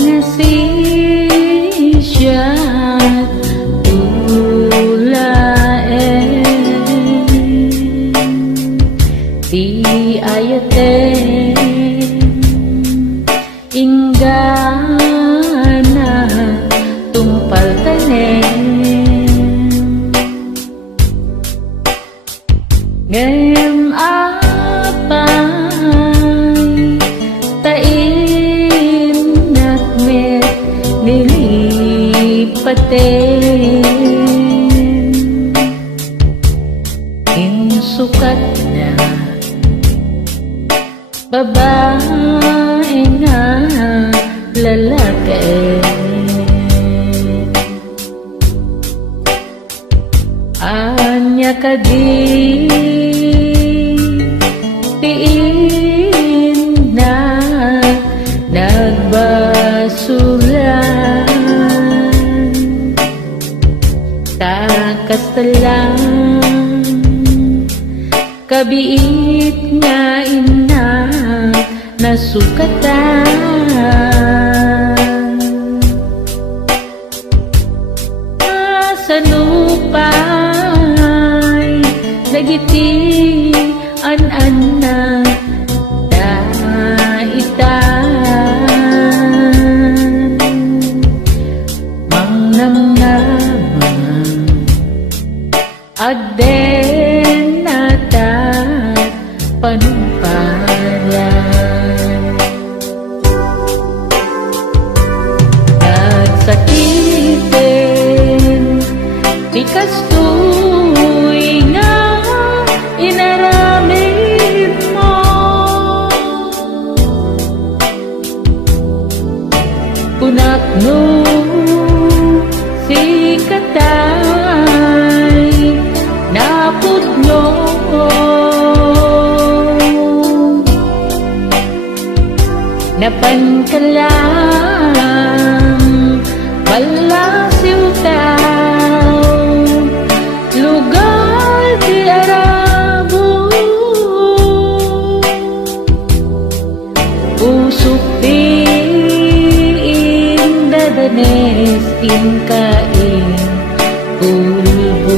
nga siya tulaen di ayaten inggana tumpal tanen ngem apay tain nakmet nilipaten insukat na babae nga lalaki anya kadi tiin na nagbasulan takas talang kabiit nga ina nasukatan sanupay nagiti an-ana daitan mangnamnamang agden natat panumpalan nagsakitin di kastoy nga inaramid mo kunak no si katay napudno napan ka lang palasiw tao lugar di arabo usok din dadanes inkain ulbo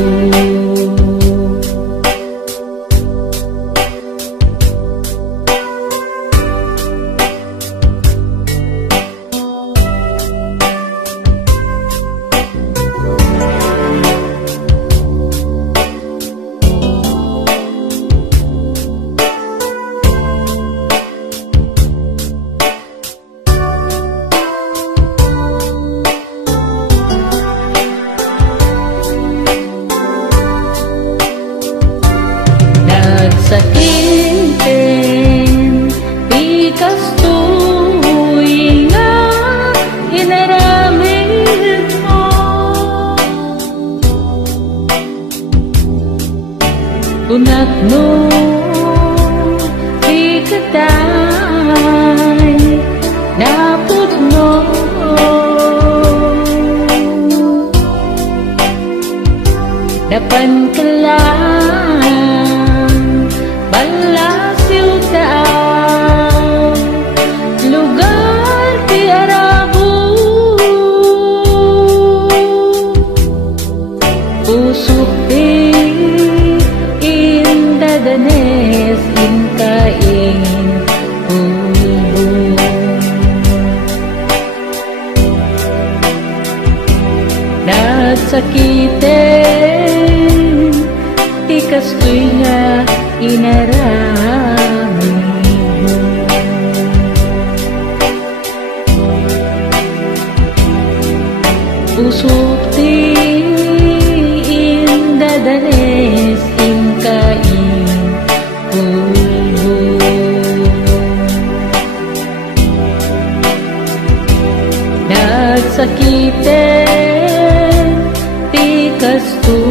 sakitin di kastoy nga inaramid mo kunak no di katay napudno dapan ka lang balasiw tao lugar di arabo usok din dadanes inkain ulbo nagsakitin di kastoy nga inarami mo usok din dadanes inkain ulbo nagsakitin di kastoy